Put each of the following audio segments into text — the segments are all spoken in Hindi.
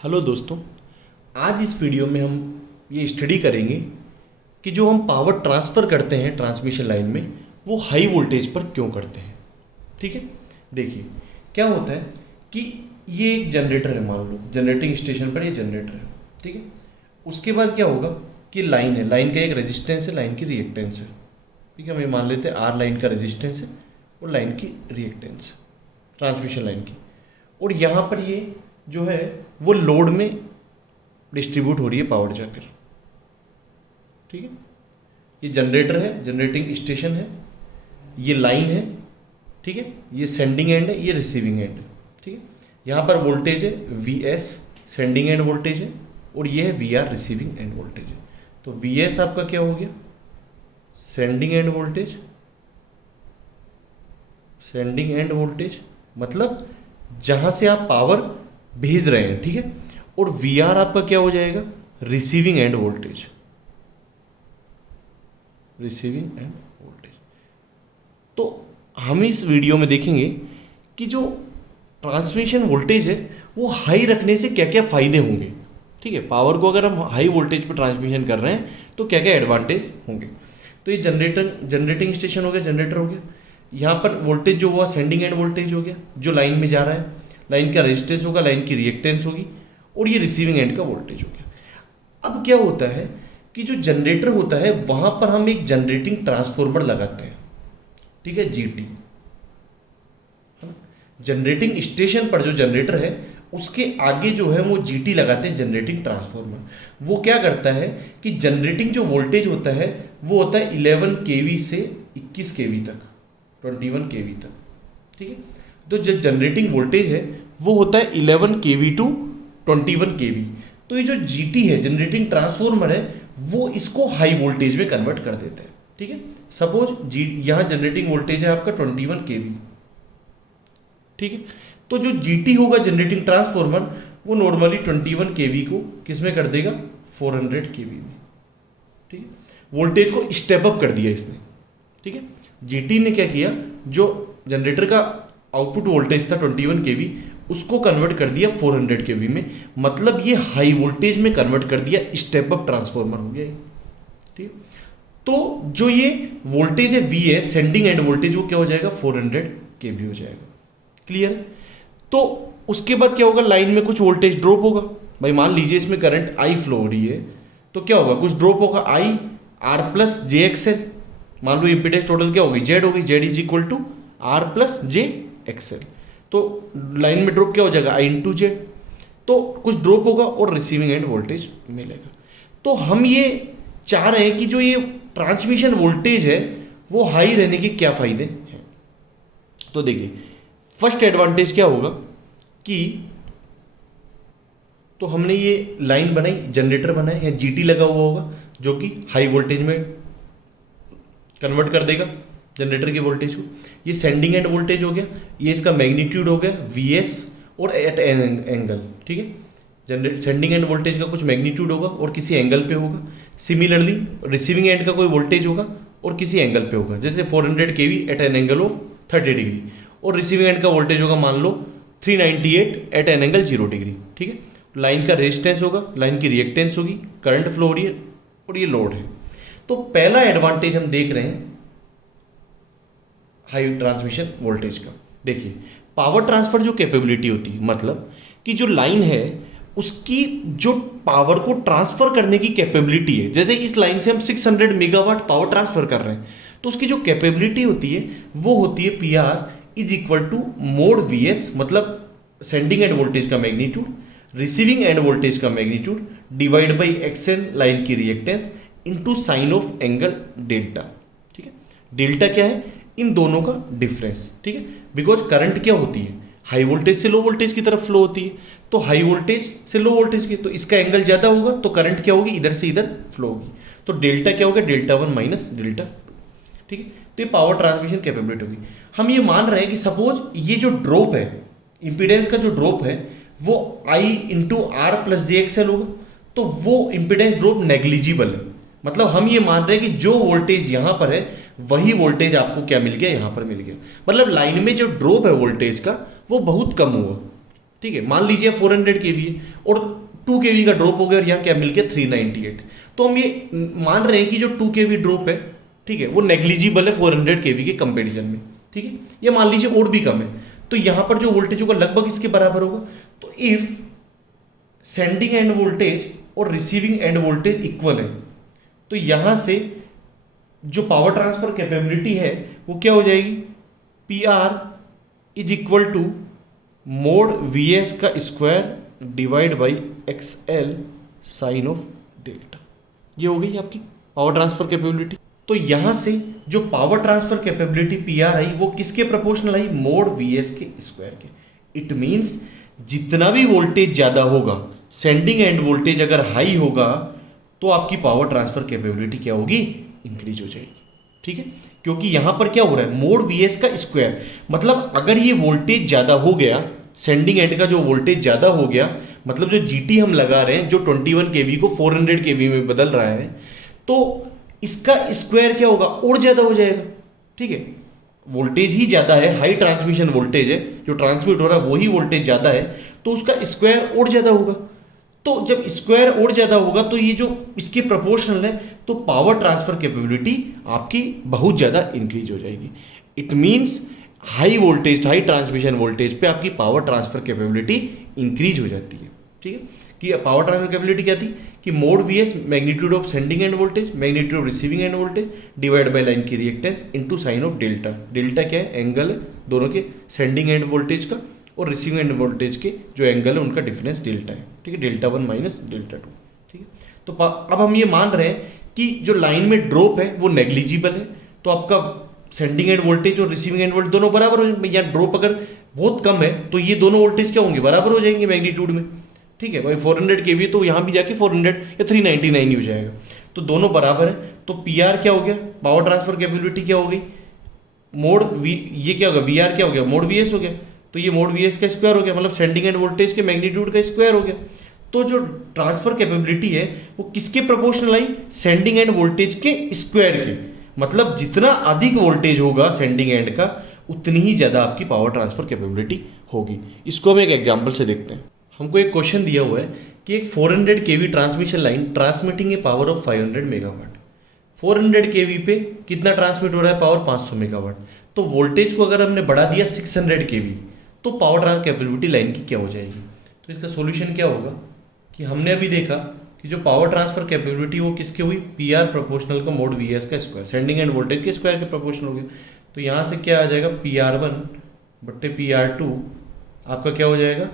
हेलो दोस्तों, आज इस वीडियो में हम ये स्टडी करेंगे कि जो हम पावर ट्रांसफ़र करते हैं ट्रांसमिशन लाइन में वो हाई वोल्टेज पर क्यों करते हैं। ठीक है, देखिए क्या होता है कि ये एक जनरेटर है, मान लो जनरेटिंग स्टेशन पर ये जनरेटर है। ठीक है, उसके बाद क्या होगा कि लाइन है, लाइन का एक रेजिस्टेंस है, लाइन की रिएक्टेंस है। ठीक है, हम ये मान लेते हैं आर लाइन का रेजिस्टेंस है और लाइन की रिएक्टेंस ट्रांसमिशन लाइन की। और यहाँ पर ये जो है वो लोड में डिस्ट्रीब्यूट हो रही है पावर जाकर। ठीक है, ये जनरेटर है, जनरेटिंग स्टेशन है, ये लाइन है। ठीक है, ये सेंडिंग एंड है, ये रिसीविंग एंड है। ठीक है, यहाँ पर वोल्टेज है Vs सेंडिंग एंड वोल्टेज है और ये है Vr रिसीविंग एंड वोल्टेज है। तो Vs आपका क्या हो गया, sending end voltage, sending end voltage मतलब जहां से आप पावर भेज रहे हैं। ठीक है, और Vr आपका क्या हो जाएगा, receiving end voltage, receiving end voltage. तो हम इस वीडियो में देखेंगे कि जो ट्रांसमिशन वोल्टेज है वो हाई रखने से क्या क्या फायदे होंगे। ठीक है, पावर को अगर हम हाई वोल्टेज पर ट्रांसमिशन कर रहे हैं तो क्या क्या एडवांटेज होंगे। तो ये जनरेटिंग स्टेशन हो गया, जनरेटर हो गया। यहाँ पर वोल्टेज जो हुआ सेंडिंग एंड वोल्टेज हो गया, जो लाइन में जा रहा है, लाइन का रेजिस्टेंस होगा, लाइन की रिएक्टेंस होगी, और ये रिसीविंग एंड का वोल्टेज हो गया। अब क्या होता है कि जो जनरेटर होता है वहां पर हम एक जनरेटिंग ट्रांसफॉर्मर लगाते हैं। ठीक है, जीटी। जनरेटिंग स्टेशन पर जो जनरेटर है उसके आगे जो है वो जीटी लगाते हैं, जनरेटिंग ट्रांसफॉर्मर। वो क्या करता है कि जनरेटिंग जो वोल्टेज होता है वो होता है 11 केवी से 21 केवी तक, 21 केवी तक। ठीक है, तो जो जनरेटिंग वोल्टेज है वो होता है 11 केवी टू 21 केवी। तो ये जो जीटी है, जनरेटिंग ट्रांसफॉर्मर है, वो इसको हाई वोल्टेज में कन्वर्ट कर देते हैं। ठीक है, सपोज यहाँ जनरेटिंग वोल्टेज है आपका 21 केवी। ठीक है, तो जो जीटी होगा जनरेटिंग ट्रांसफॉर्मर वो नॉर्मली 21 केवी को किस में कर देगा, 400 केवी में। ठीक है, वोल्टेज को स्टेप अप कर दिया इसने। ठीक है, जीटी ने क्या किया, जो जनरेटर का आउटपुट वोल्टेज था 21 केवी उसको कन्वर्ट कर दिया 400 केवी में। मतलब ये हाई वोल्टेज में कन्वर्ट कर दिया, स्टेप अप ट्रांसफॉर्मर हो गया ये। ठीक, तो जो ये वोल्टेज है वी है, सेंडिंग एंड वोल्टेज, वो क्या हो जाएगा, 400 केवी हो जाएगा। क्लियर। तो उसके बाद क्या होगा, लाइन में कुछ वोल्टेज ड्रॉप होगा। भाई मान लीजिए इसमें करंट आई फ्लो हो रही है, तो क्या होगा, कुछ ड्रॉप होगा, I R plus J XL. मान लो इंपीडेंस टोटल क्या होगी, जेड होगी, Z is equal to R plus J XL. तो लाइन में ड्रॉप क्या हो जाएगा, आई इंटू जेड। तो कुछ ड्रॉप होगा और रिसीविंग एंड वोल्टेज मिलेगा। तो हम ये चाह रहे हैं कि जो ये ट्रांसमिशन वोल्टेज है वो हाई रहने के क्या फायदे हैं। तो देखिए फर्स्ट एडवांटेज क्या होगा कि तो हमने ये लाइन बनाई, जनरेटर बनाया, या जीटी लगा हुआ होगा जो कि हाई वोल्टेज में कन्वर्ट कर देगा जनरेटर के वोल्टेज को। ये सेंडिंग एंड वोल्टेज हो गया, ये इसका मैग्नीट्यूड हो गया Vs और एट एंगल। ठीक है, सेंडिंग एंड वोल्टेज का कुछ मैग्नीट्यूड होगा और किसी एंगल पे होगा। सिमिलरली रिसीविंग एंड का कोई वोल्टेज होगा और किसी एंगल पे होगा, जैसे 400 kV at an angle of 30 degree, और रिसीविंग एंड का वोल्टेज होगा मान लो 398 एट एन एंगल 0 डिग्री। ठीक है, लाइन का रेजिस्टेंस होगा, लाइन की रिएक्टेंस होगी, करंट फ्लो हो रही है और ये लोड है। तो पहला एडवांटेज हम देख रहे हैं हाई ट्रांसमिशन वोल्टेज का। देखिए पावर ट्रांसफर जो कैपेबिलिटी होती है, मतलब कि जो लाइन है उसकी जो पावर को ट्रांसफर करने की कैपेबिलिटी है, जैसे इस लाइन से हम 600 मेगावाट पावर ट्रांसफर कर रहे हैं, तो उसकी जो कैपेबिलिटी होती है वो होती है PR is equal to mod Vs, मतलब सेंडिंग एंड वोल्टेज का मैग्नीट्यूड, रिसीविंग एंड वोल्टेज का magnitude, divide by XN line की reactance into sine of angle delta. ठीक है, डेल्टा क्या है, इन दोनों का डिफरेंस। ठीक है, बिकॉज करंट क्या होती है, हाई वोल्टेज से लो वोल्टेज की तरफ फ्लो होती है, तो हाई वोल्टेज से लो वोल्टेज की, तो इसका एंगल ज्यादा होगा तो करंट क्या होगी, इधर से इधर फ्लो होगी। तो डेल्टा क्या होगा, डेल्टा 1 माइनस डेल्टा 2। ठीक है, तो ये पावर ट्रांसमिशन कैपेबिलिटी होगी। हम ये मान रहे हैं कि सपोज ये जो ड्रॉप है, इंपीडेंस का जो ड्रॉप है वो I into R plus J XL होगा, तो वो इंपीडेंस ड्रॉप नेग्लिजिबल है। मतलब हम ये मान रहे हैं कि जो वोल्टेज यहां पर है वही वोल्टेज आपको क्या मिल गया, यहां पर मिल गया। मतलब लाइन में जो ड्रॉप है वोल्टेज का वो बहुत कम हुआ। ठीक है, मान लीजिए 400 केवी है और 2 केवी का ड्रॉप हो गया और यहाँ क्या मिल गया 398, तो हम ये मान रहे हैं कि जो 2 केवी ड्रॉप है, ठीक है, वो नेग्लिजिबल है 400 केवी के कंपेरिजन में, ठीक है, या मान लीजिए और भी कम है, तो यहाँ पर जो वोल्टेज होगा लगभग इसके बराबर होगा। तो इफ सेंडिंग एंड वोल्टेज और रिसीविंग एंड वोल्टेज इक्वल है, तो यहां से जो पावर ट्रांसफर कैपेबिलिटी है वो क्या हो जाएगी, P R is equal to mod V S का square divide by X L sine of delta. ये हो गई आपकी पावर ट्रांसफर कैपेबिलिटी। तो यहां से जो power transfer capability P R आई वो किसके प्रोपोर्शनल आई, मोड वी एस के स्क्वायर के। इट मीन्स जितना भी वोल्टेज ज्यादा होगा, सेंडिंग एंड वोल्टेज अगर हाई होगा, तो आपकी पावर ट्रांसफर कैपेबिलिटी क्या होगी, इंक्रीज हो जाएगी, ठीक है, क्योंकि यहां पर क्या हो रहा है, मोड वी एस का स्क्वायर, मतलब अगर ये वोल्टेज ज्यादा हो गया, सेंडिंग एंड का जो वोल्टेज ज्यादा हो गया, मतलब जो जीटी हम लगा रहे हैं जो 21 केवी को 400 केवी में बदल रहा है, तो इसका स्क्वायर क्या होगा, और ज्यादा हो जाएगा, ठीक है, वोल्टेज ही ज्यादा है, हाई ट्रांसमिशन वोल्टेज है, जो ट्रांसमिट हो रहा है वही वोल्टेज ज्यादा है, तो उसका स्क्वायर और ज्यादा होगा। तो जब स्क्वायर और ज्यादा होगा तो ये जो इसके प्रोपोर्शनल है, तो पावर ट्रांसफर कैपेबिलिटी आपकी बहुत ज्यादा इंक्रीज हो जाएगी। It means high voltage, high transmission voltage पे आपकी पावर ट्रांसफर कैपेबिलिटी इंक्रीज हो जाती है, ठीक है, कि पावर ट्रांसफर कैपेबिलिटी क्या थी कि mod V S magnitude of sending end voltage, magnitude of receiving end voltage divide by line की reactance into sine of delta. Delta क्या है, एंगल है दोनों के, सेंडिंग एंड वोल्टेज का और रिसीविंग एंड वोल्टेज के जो एंगल है उनका डिफरेंस डेल्टा है, ठीक है, डेल्टा 1 माइनस डेल्टा 2, ठीक है। तो अब हम ये मान रहे हैं कि जो लाइन में ड्रॉप है वो नेग्लिजिबल है, तो आपका सेंडिंग एंड वोल्टेज और रिसीविंग एंड वोल्टेज दोनों बराबर हो जाएंगे, या ड्रॉप अगर बहुत कम है तो ये दोनों वोल्टेज क्या होंगे, बराबर हो जाएंगे मैग्नीट्यूड में, ठीक है भाई। 400 केवी तो यहाँ भी जाके 400 या 399 ही हो जाएगा, तो दोनों बराबर है। तो पी आर क्या हो गया, पावर ट्रांसफर कैपेबिलिटी क्या हो गई, मोड वी, ये क्या होगा, वी आर क्या हो गया, मोड वी एस हो गया, तो ये मोड वी एस का स्क्वायर हो गया, मतलब सेंडिंग एंड वोल्टेज के मैग्नीट्यूड का स्क्वायर हो गया। तो जो ट्रांसफर कैपेबिलिटी है वो किसके प्रोपोर्शनल आई, सेंडिंग एंड वोल्टेज के स्क्वायर के, मतलब जितना अधिक वोल्टेज होगा सेंडिंग एंड का, उतनी ही ज्यादा आपकी पावर ट्रांसफर कैपेबिलिटी होगी। इसको हम एक एग्जांपल से देखते हैं। हमको एक क्वेश्चन दिया हुआ है कि एक 400 kV transmission line transmitting a power of 500 megawatt, 400 kV पे कितना ट्रांसमिट हो रहा है, पावर 500 मेगावाट। तो वोल्टेज को अगर हमने बढ़ा दिया 600 केवी, तो पावर ट्रांसफर कैपेबिलिटी लाइन की क्या हो जाएगी। तो इसका सॉल्यूशन क्या होगा कि हमने अभी देखा कि जो पावर ट्रांसफर कैपेबिलिटी वो किसके हुई, पी आर प्रोपोर्शनल का मोड वी एस का स्क्वायर, सेंडिंग एंड वोल्टेज के स्क्वायर के प्रोपोर्शनल हो गया। तो यहाँ से क्या आ जाएगा, पी आर 1 बट्टे पी आर 2 आपका क्या हो जाएगा,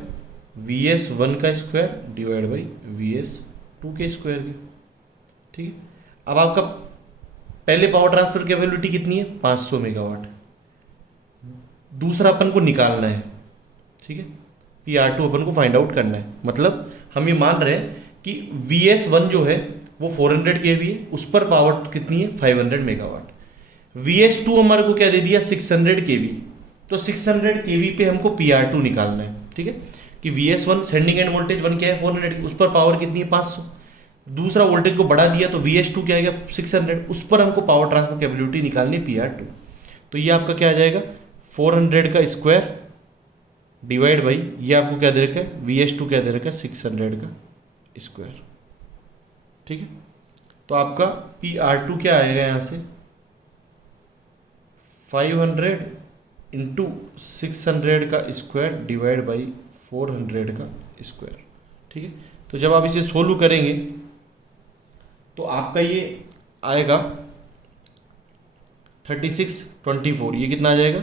वी एस 1 का square divide by V S 2 के स्क्वायर के, ठीक है। अब आपका पहले पावर ट्रांसफर कैपेबिलिटी कितनी है, 500 मेगावाट, दूसरा अपन को निकालना है, ठीक है, पी आर 2 अपन को फाइंड आउट करना है। मतलब हम ये मान रहे हैं कि वी एस 1 जो है वो 400 केवी है, उस पर पावर कितनी है, 500 मेगावाट। वी एस 2 हमारे को क्या दे दिया, 600 केवी, तो 600 केवी पे हमको पी आर 2 निकालना है, ठीक है, कि V S 1 sending end voltage 1 क्या है 400, उस पर पावर कितनी है 500, दूसरा वोल्टेज को बढ़ा दिया तो वी एस 2 क्या आएगा 600, उस पर हमको पावर ट्रांसफर कैपेबिलिटी निकालनी है पी आर 2। तो ये आपका क्या आ जाएगा, 400 का स्क्वायर डिवाइड बाई, ये आपको क्या दे रखा है, वी एस 2 क्या दे रखा है 600 का स्क्वायर, ठीक है। तो आपका पी आर 2 क्या आएगा यहाँ से, 500 इंटू 600 का स्क्वायर डिवाइड बाई 400 का स्क्वायर, ठीक है। तो जब आप इसे सोल्व करेंगे तो आपका ये आएगा 3624, ये कितना आ जाएगा,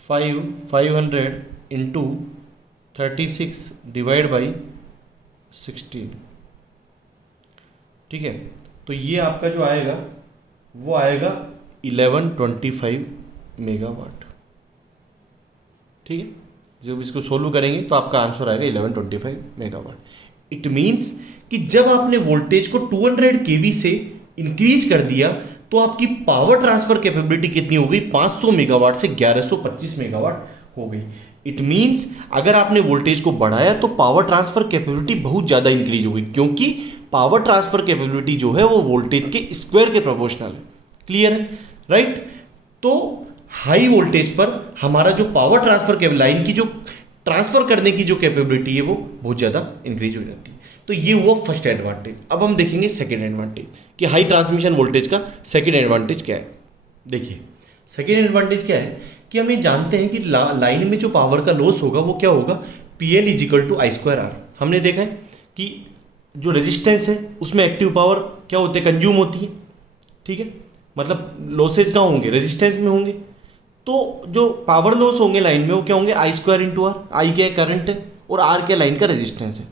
500 इंटू 36 डिवाइड बाई 16, ठीक है। तो ये आपका जो आएगा वो आएगा 1125 मेगावाट, ठीक है। जब इसको सोल्व करेंगे तो आपका आंसर आएगा 1125 मेगावाट। इट मीन्स कि जब आपने वोल्टेज को 200 केवी से इंक्रीज कर दिया तो आपकी पावर ट्रांसफर कैपेबिलिटी कितनी हो गई, 500 मेगावाट से 1125 मेगावाट हो गई। इट मीन्स अगर आपने वोल्टेज को बढ़ाया तो पावर ट्रांसफर कैपेबिलिटी बहुत ज्यादा इंक्रीज हो गई, क्योंकि पावर ट्रांसफर कैपेबिलिटी जो है वो वोल्टेज के स्क्वायर के प्रोपोर्शनल है। क्लियर है, राइट। तो हाई वोल्टेज पर हमारा जो पावर ट्रांसफर केबल लाइन की जो ट्रांसफर करने की जो कैपेबिलिटी है वो बहुत ज़्यादा इंक्रीज हो जाती है। तो ये हुआ फर्स्ट एडवांटेज। अब हम देखेंगे सेकेंड एडवांटेज कि हाई ट्रांसमिशन वोल्टेज का सेकेंड एडवांटेज क्या है। देखिए सेकेंड एडवांटेज क्या है कि हम ये जानते हैं कि लाइन में जो पावर का लॉस होगा वो क्या होगा, P L is equal to I square R. हमने देखा है कि जो रेजिस्टेंस है उसमें एक्टिव पावर क्या होते हैं, कंज्यूम होती है, ठीक है, मतलब लॉसेज कहाँ होंगे, रेजिस्टेंस में होंगे। तो जो पावर लॉस होंगे लाइन में वो क्या होंगे, आई स्क्वायर इंटू आर। आई क्या है, करंट है, और आर क्या लाइन का रेजिस्टेंस है।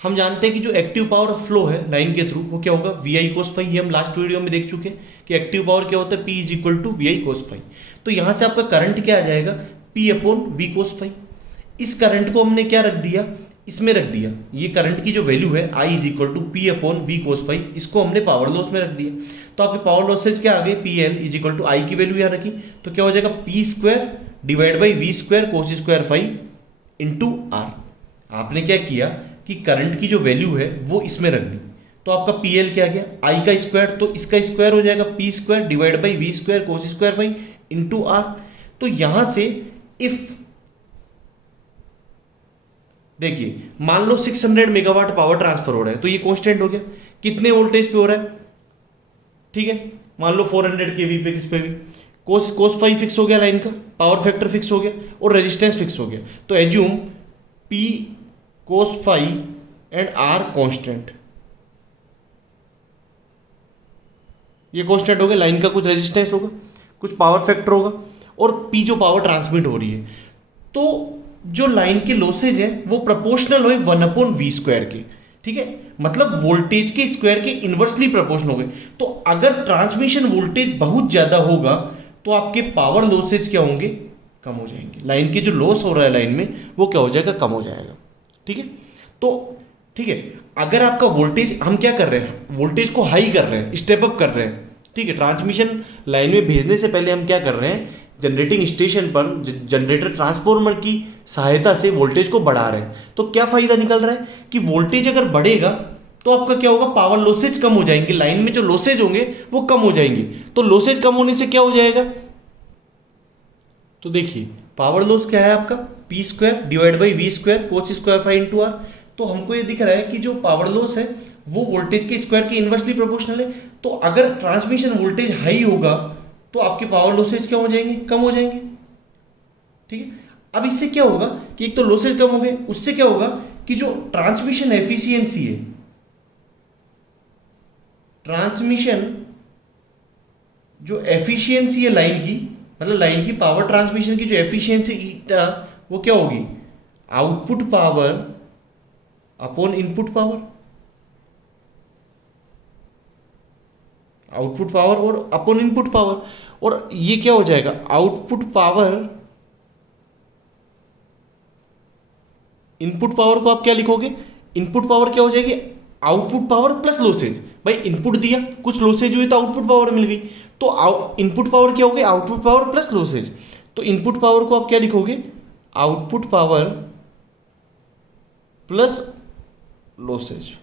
हम जानते हैं कि जो एक्टिव पावर फ्लो है लाइन के थ्रू वो क्या होगा, वी आई कोस फाई। ये हम लास्ट वीडियो में देख चुके हैं कि एक्टिव पावर क्या होता है, P is equal to V I cos phi. तो यहाँ से आपका करंट क्या आ जाएगा, P upon V cos phi. इस करंट को हमने क्या रख दिया, इसमें रख दिया। ये करंट की जो वैल्यू है I is equal to P upon V cos phi, इसको हमने पावर लॉस में रख दिया। तो आपके पावर लॉसेज क्या आ गए, P L is equal to I की वैल्यू यहाँ रखी, तो क्या हो जाएगा, P square divide by V square cos square phi into R. आपने क्या किया कि करंट की जो वैल्यू है वो इसमें रख दी, तो आपका पी एल क्या गया, आई का स्क्वायर, तो इसका स्क्वायर हो जाएगा P square divide by V square cos square phi into R. तो यहां से इफ देखिए मान लो 600 मेगावाट पावर ट्रांसफर हो रहा है, तो ये कांस्टेंट हो गया, कितने वोल्टेज पे हो रहा है, ठीक है, मान लो 400 केवी पे, किस पे भी, कोस फाई फिक्स हो गया लाइन का, पावर फैक्टर फिक्स हो गया और रेजिस्टेंस फिक्स हो गया। तो assume P cos phi and R constant, ये कांस्टेंट हो गया, लाइन का कुछ रेजिस्टेंस होगा, कुछ पावर फैक्टर होगा, और पी जो पावर ट्रांसमिट हो रही है। तो जो लाइन के लॉसेज है वो प्रोपोर्शनल हो 1/v स्क्वायर के, ठीक है, मतलब वोल्टेज के स्क्वायर के इनवर्सली प्रोपोर्शनल हो गए। तो अगर ट्रांसमिशन वोल्टेज बहुत ज्यादा होगा तो आपके पावर लॉसेज क्या होंगे, कम हो जाएंगे। लाइन के जो लॉस हो रहा है लाइन में वो क्या हो जाएगा, कम हो जाएगा, ठीक है। तो ठीक है, अगर आपका वोल्टेज, हम क्या कर रहे हैं, वोल्टेज को हाई कर रहे हैं, स्टेप अप कर रहे हैं, ठीक है, ट्रांसमिशन लाइन में भेजने से पहले हम क्या कर रहे हैं, जनरेटिंग स्टेशन पर जनरेटर ट्रांसफॉर्मर की सहायता से वोल्टेज को बढ़ा रहे हैं। तो क्या फायदा निकल रहा है कि वोल्टेज अगर बढ़ेगा तो आपका क्या होगा, पावर लॉसेज कम हो जाएंगे, लाइन में जो लॉसेज होंगे वो कम हो जाएंगे। तो लॉसेज कम होने से क्या हो जाएगा, तो देखिए पावर लॉस क्या है आपका, P square divide by V square cos square phi into R. तो हमको ये दिख रहा है कि जो पावर लॉस है वो वोल्टेज के स्क्वायर के इनवर्सली प्रोपोर्शनल है। तो अगर ट्रांसमिशन वोल्टेज हाई होगा तो आपके पावर लॉसेज क्या हो जाएंगे, कम हो जाएंगे, ठीक है। अब इससे क्या होगा कि एक तो लॉसेज कम हो गए, उससे क्या होगा कि जो ट्रांसमिशन एफिशिएंसी है, ट्रांसमिशन जो एफिशिएंसी है लाइन की, मतलब लाइन की पावर ट्रांसमिशन की जो एफिशिएंसी ईटा, वो क्या होगी, output power upon input power, output power और अपॉन इनपुट पावर। और ये क्या हो जाएगा, आउटपुट पावर, इनपुट पावर को आप क्या लिखोगे, इनपुट पावर क्या हो जाएगी, आउटपुट पावर प्लस लॉसेज। भाई इनपुट दिया, कुछ लॉसेज हुई तो आउटपुट पावर मिल गई, तो इनपुट पावर क्या हो गई, आउटपुट पावर प्लस लॉसेज। तो इनपुट पावर को आप क्या लिखोगे, आउटपुट पावर प्लस लॉसेज।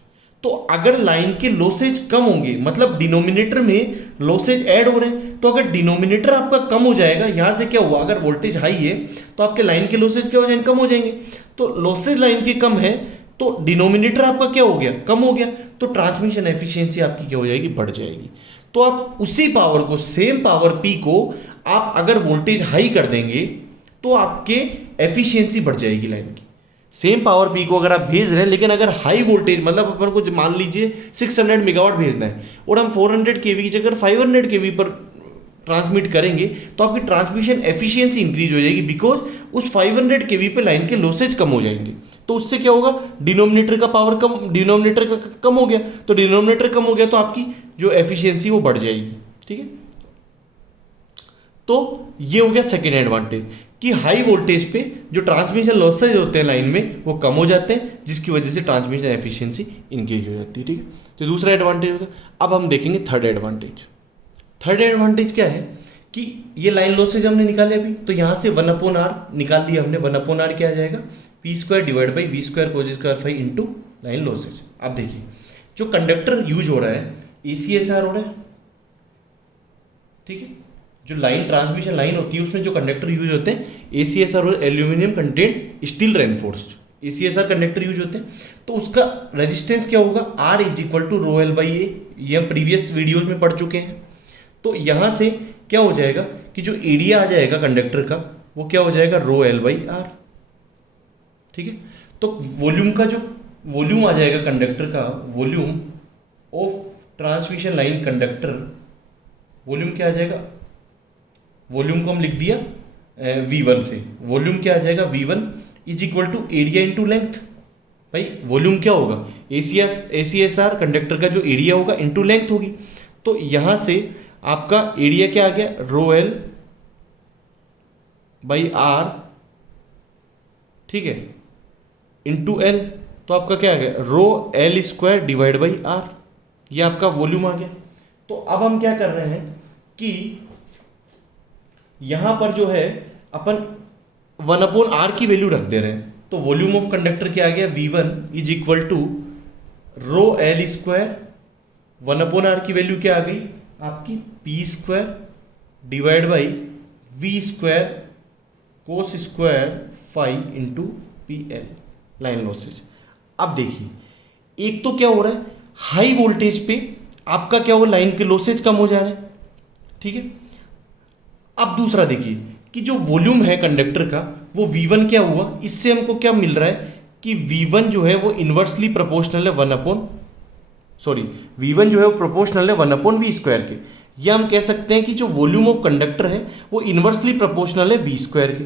तो अगर लाइन के लॉसेज कम होंगे, मतलब डिनोमिनेटर में लॉसेज ऐड हो रहे हैं, तो अगर डिनोमिनेटर आपका कम हो जाएगा, यहां से क्या हुआ, अगर वोल्टेज हाई है तो आपके लाइन के लॉसेज क्या हो जाएंगे, कम हो जाएंगे। तो लॉसेज लाइन के कम है तो डिनोमिनेटर आपका क्या हो गया, कम हो गया, तो ट्रांसमिशन एफिशिएंसी आपकी क्या हो जाएगी, बढ़ जाएगी। तो आप उसी पावर को, सेम पावर पी को आप अगर वोल्टेज हाई कर देंगे तो आपके एफिशिएंसी बढ़ जाएगी लाइन की। सेम पावर पी को अगर आप भेज रहे हैं, लेकिन अगर हाई वोल्टेज, मतलब अपन को मान लीजिए 600 मेगावाट भेजना है और हम 400 केवी की जगह 500 केवी पर ट्रांसमिट करेंगे, तो आपकी ट्रांसमिशन एफिशिएंसी इंक्रीज हो जाएगी, बिकॉज उस 500 केवी पे लाइन के लॉसेज कम हो जाएंगे। तो उससे क्या होगा, डिनोमिनेटर का पावर कम, डिनोमिनेटर का कम हो गया, तो डिनोमिनेटर कम हो गया तो आपकी जो एफिशिएंसी वो बढ़ जाएगी, ठीक है। तो ये हो गया सेकेंड एडवांटेज कि हाई वोल्टेज पे जो ट्रांसमिशन लॉसेज होते हैं लाइन में वो कम हो जाते हैं, जिसकी वजह से ट्रांसमिशन एफिशिएंसी इंक्रीज हो जाती है, ठीक है। तो दूसरा एडवांटेज होगा। अब हम देखेंगे थर्ड एडवांटेज। थर्ड एडवांटेज क्या है कि ये लाइन लॉसेज हमने निकाले अभी, तो यहाँ से 1/r निकाल दिया हमने। 1/r क्या आ जाएगा, P square divide by V square cos square phi into line losses. अब देखिए जो कंडक्टर यूज हो रहा है ACSR हो रहा है, ठीक है, जो लाइन ट्रांसमिशन लाइन होती है उसमें जो कंडक्टर यूज होते हैं ACSR और aluminium content steel reinforced ACSR conductor use होते हैं। तो उसका रेजिस्टेंस क्या होगा, R is equal to rho L by A, ये हम प्रीवियस वीडियोज में पढ़ चुके हैं। तो यहाँ से क्या हो जाएगा कि जो एरिया आ जाएगा कंडक्टर का वो क्या हो जाएगा, रो एल बाई आर। ठीक है, तो वॉल्यूम का जो वॉल्यूम आ जाएगा कंडक्टर का, volume of transmission line conductor, volume क्या आ जाएगा, वॉल्यूम को हम लिख दिया V1 से, वॉल्यूम क्या आ जाएगा V1 is equal to area into length. भाई वॉल्यूम क्या होगा, ACSR कंडक्टर का जो एरिया होगा इंटू लेंथ होगी। तो यहां से आपका एरिया क्या आ गया, रो एल बाई आर, ठीक है, इंटू एल। तो आपका क्या आ गया, rho L square divide by R, ये आपका वॉल्यूम आ गया। तो अब हम क्या कर रहे हैं कि यहां पर जो है अपन 1/r की वैल्यू रख दे रहे हैं। तो वॉल्यूम ऑफ कंडक्टर क्या आ गया, V1 is equal to rho L square, 1/r की वैल्यू क्या आ गई आपकी P square divide by V square cos square phi into PL, line losses. अब देखिए, एक तो क्या हो रहा है, हाई वोल्टेज पे आपका क्या हो, लाइन के लॉसेज कम हो जा रहे हैं। ठीक है, अब दूसरा देखिए कि जो वॉल्यूम है कंडक्टर का वो V1 क्या हुआ, इससे हमको क्या मिल रहा है कि V1 जो है वो इन्वर्सली प्रोपोर्शनल है V1 जो है वो प्रोपोर्शनल है 1/v स्क्वायर के। या हम कह सकते हैं कि जो वॉल्यूम ऑफ कंडक्टर है वो इन्वर्सली प्रोपोर्शनल है V स्क्वायर के।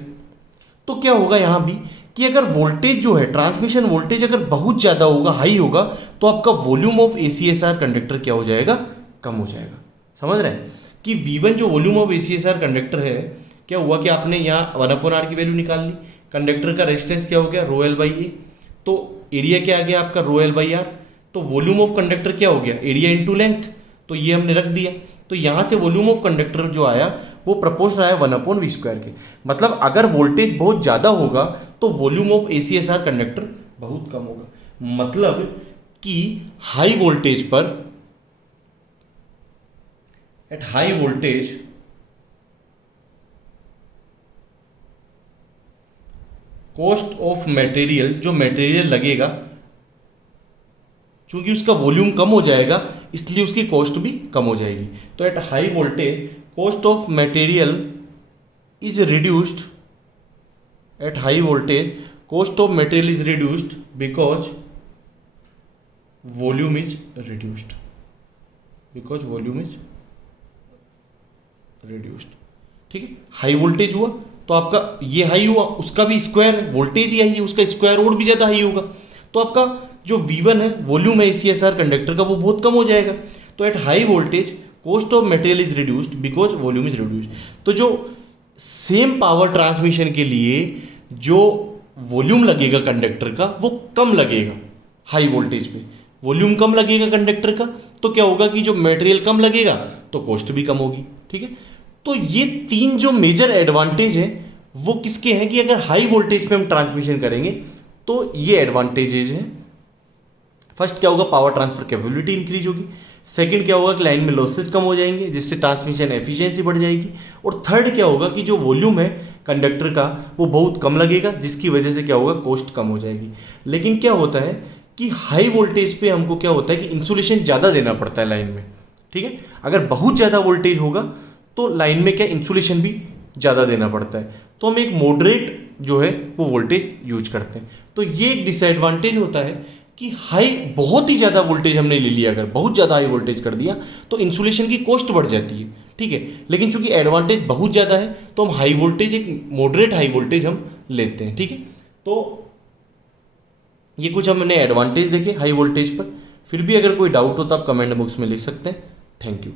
तो क्या होगा यहाँ भी कि अगर वोल्टेज जो है, ट्रांसमिशन वोल्टेज अगर बहुत ज़्यादा होगा, हाई होगा, तो आपका वॉल्यूम ऑफ ACSR कंडक्टर क्या हो जाएगा, कम हो जाएगा। समझ रहे हैं कि V1 जो वॉल्यूम ऑफ ACSR कंडक्टर है, क्या हुआ कि आपने यहाँ 1/r की वैल्यू निकाल ली, कंडक्टर का रेजिस्टेंस क्या हो गया, रो एल बाई ए, तो एरिया क्या आ गया आपका, रो एल बाई आर। तो वॉल्यूम ऑफ कंडक्टर क्या हो गया, एरिया इंटू लेंथ, तो ये हमने रख दिया। तो यहाँ से वॉल्यूम ऑफ कंडक्टर जो आया वो प्रपोर्शनल आया 1/v स्क्वायर के। मतलब अगर वोल्टेज बहुत ज़्यादा होगा तो वॉल्यूम ऑफ ACSR कंडक्टर बहुत कम होगा। मतलब कि हाई वोल्टेज पर, at high voltage cost of material, जो मटेरियल लगेगा, चूंकि उसका वॉल्यूम कम हो जाएगा इसलिए उसकी कॉस्ट भी कम हो जाएगी। तो at high voltage cost of material is reduced, at high voltage cost of material is reduced because volume is reduced, because volume is reduced. ठीक है, हाई वोल्टेज हुआ तो आपका ये हाई हुआ, उसका भी स्क्वायर, वोल्टेज ही हाई है, उसका स्क्वायर और भी ज़्यादा हाई होगा, तो आपका जो V1 है, वॉल्यूम है ACSR कंडक्टर का, वो बहुत कम हो जाएगा। तो at high voltage cost of material is reduced because volume is reduced. तो जो सेम पावर ट्रांसमिशन के लिए जो वॉल्यूम लगेगा कंडक्टर का वो कम लगेगा हाई वोल्टेज पे, वॉल्यूम कम लगेगा कंडक्टर का, तो क्या होगा कि जो मटेरियल कम लगेगा तो कॉस्ट भी कम होगी। ठीक है, तो ये तीन जो मेजर एडवांटेज है वो किसके हैं कि अगर हाई वोल्टेज पे हम ट्रांसमिशन करेंगे तो ये एडवांटेजेज हैं। फर्स्ट क्या होगा, पावर ट्रांसफर कैपेबिलिटी इंक्रीज होगी। सेकंड क्या होगा कि लाइन में लॉसेस कम हो जाएंगे जिससे ट्रांसमिशन एफिशिएंसी बढ़ जाएगी। और थर्ड क्या होगा कि जो वॉल्यूम है कंडक्टर का वो बहुत कम लगेगा जिसकी वजह से क्या होगा, कॉस्ट कम हो जाएगी। लेकिन क्या होता है कि हाई वोल्टेज पे हमको क्या होता है कि इंसुलेशन ज़्यादा देना पड़ता है लाइन में। ठीक है, अगर बहुत ज़्यादा वोल्टेज होगा तो लाइन में क्या इंसुलेशन भी ज़्यादा देना पड़ता है, तो हम एक मॉडरेट जो है वो वोल्टेज यूज करते हैं। तो ये एक डिसएडवांटेज होता है कि हाई, बहुत ही ज़्यादा वोल्टेज हमने ले लिया, अगर बहुत ज़्यादा हाई वोल्टेज कर दिया तो इंसुलेशन की कॉस्ट बढ़ जाती है। ठीक है, लेकिन चूंकि एडवांटेज बहुत ज़्यादा है तो हम हाई वोल्टेज, एक मॉडरेट हाई वोल्टेज हम लेते हैं। ठीक है, तो ये कुछ हमने एडवांटेज देखे हाई वोल्टेज पर। फिर भी अगर कोई डाउट हो तो आप कमेंट बॉक्स में लिख सकते हैं। Thank you.